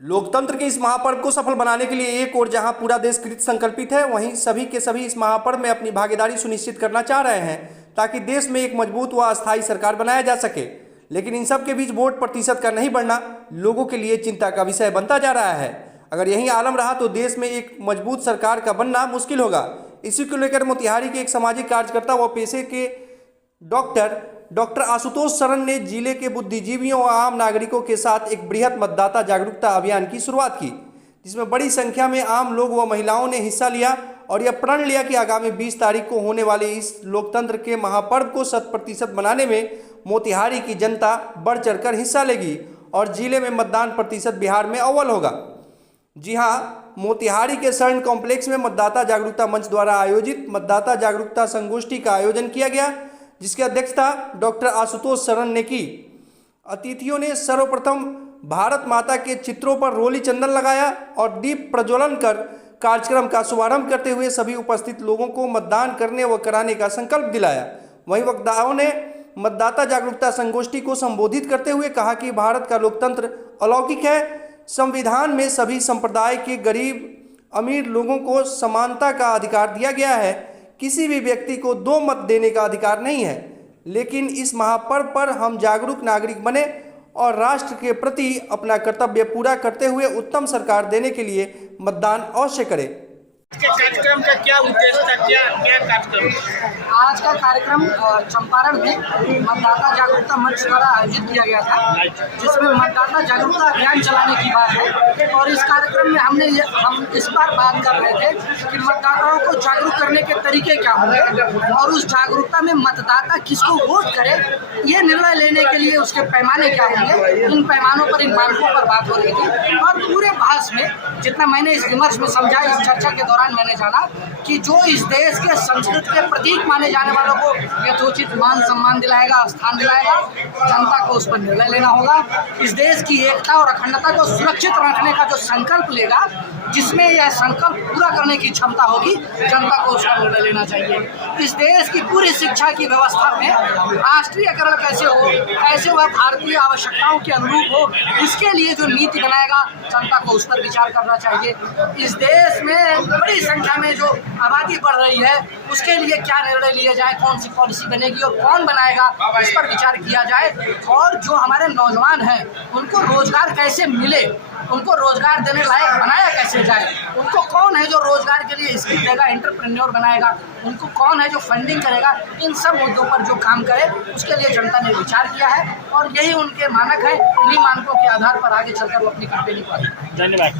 लोकतंत्र के इस महापर्व को सफल बनाने के लिए एक ओर जहां पूरा देश कृत संकल्पित है, वहीं सभी के सभी इस महापर्व में अपनी भागीदारी सुनिश्चित करना चाह रहे हैं ताकि देश में एक मजबूत व अस्थायी सरकार बनाया जा सके। लेकिन इन सब के बीच वोट प्रतिशत का नहीं बढ़ना लोगों के लिए चिंता का विषय बनता जा रहा है। अगर यही आलम रहा तो देश में एक मजबूत सरकार का बनना मुश्किल होगा। इसी को लेकर मोतिहारी के एक सामाजिक कार्यकर्ता व पेशे के डॉक्टर आशुतोष शरण ने जिले के बुद्धिजीवियों व आम नागरिकों के साथ एक बृहद मतदाता जागरूकता अभियान की शुरुआत की, जिसमें बड़ी संख्या में आम लोग व महिलाओं ने हिस्सा लिया और यह प्रण लिया कि आगामी 20 तारीख को होने वाले इस लोकतंत्र के महापर्व को 100% बनाने में मोतिहारी की जनता बढ़ चढ़कर हिस्सा लेगी और जिले में मतदान प्रतिशत बिहार में अव्वल होगा। जी हाँ, मोतिहारी के शरण कॉम्प्लेक्स में मतदाता जागरूकता मंच द्वारा आयोजित मतदाता जागरूकता संगोष्ठी का आयोजन किया गया, जिसकी अध्यक्षता डॉक्टर आशुतोष शरण ने की। अतिथियों ने सर्वप्रथम भारत माता के चित्रों पर रोली चंदन लगाया और दीप प्रज्वलन कर कार्यक्रम का शुभारंभ करते हुए सभी उपस्थित लोगों को मतदान करने व कराने का संकल्प दिलाया। वहीं वक्ताओं ने मतदाता जागरूकता संगोष्ठी को संबोधित करते हुए कहा कि भारत का लोकतंत्र अलौकिक है। संविधान में सभी संप्रदाय के गरीब अमीर लोगों को समानता का अधिकार दिया गया है। किसी भी व्यक्ति को 2 मत देने का अधिकार नहीं है। लेकिन इस महापर्व पर हम जागरूक नागरिक बने और राष्ट्र के प्रति अपना कर्तव्य पूरा करते हुए उत्तम सरकार देने के लिए मतदान अवश्य करें। कार्यक्रम का क्या उद्देश्य था, क्या कार्यक्रम? आज का कार्यक्रम चंपारण में मतदाता जागरूकता मंच द्वारा आयोजित किया गया था, जिसमें मतदाता जागरूकता अभियान चलाने की बात है। और इस कार्यक्रम में हम इस बार बात कर रहे थे कि मतदाताओं को जागरूक करने के तरीके क्या होंगे और उस जागरूकता में मतदाता किसको वोट करे, ये निर्णय लेने के लिए उसके पैमाने क्या होंगे। इन पैमानों पर, इन मानकों पर बात हो रही थी। और पूरे भाष में जितना मैंने इस विमर्श में समझा, इस चर्चा के दौरान मैंने जाना कि जो इस देश के संस्कृति के प्रतीक माने जाने वालों को यथोचित मान सम्मान दिलाएगा, स्थान दिलाएगा, जनता को उस पर निर्णय लेना होगा। इस देश की एकता और अखंडता को सुरक्षित रखने का जो संकल्प लेगा, जिसमें यह संकल्प पूरा करने की क्षमता होगी, जनता को उसका निर्णय लेना चाहिए। इस देश की पूरी शिक्षा की व्यवस्था में राष्ट्रीयकरण कैसे हो, कैसे वह भारतीय आवश्यकताओं के अनुरूप हो, इसके लिए जो नीति बनाएगा, जनता को उस पर विचार करना चाहिए। इस देश में बड़ी संख्या में जो आबादी बढ़ रही है, उसके लिए क्या निर्णय लिए जाए, कौन सी पॉलिसी बनेगी और कौन बनाएगा, इस पर विचार किया जाए। और जो हमारे नौजवान हैं, उनको रोजगार कैसे मिले, उनको रोजगार देने लायक बनाया कैसे जाए, उनको कौन है जो रोजगार के लिए स्किल देगा, एंटरप्रेन्योर बनाएगा, उनको कौन है जो फंडिंग करेगा, इन सब मुद्दों पर जो काम करे, उसके लिए जनता ने विचार किया है और यही उनके मानक है। इन्हीं मानकों के आधार पर आगे चलकर वो अपनी कंपनी को। धन्यवाद।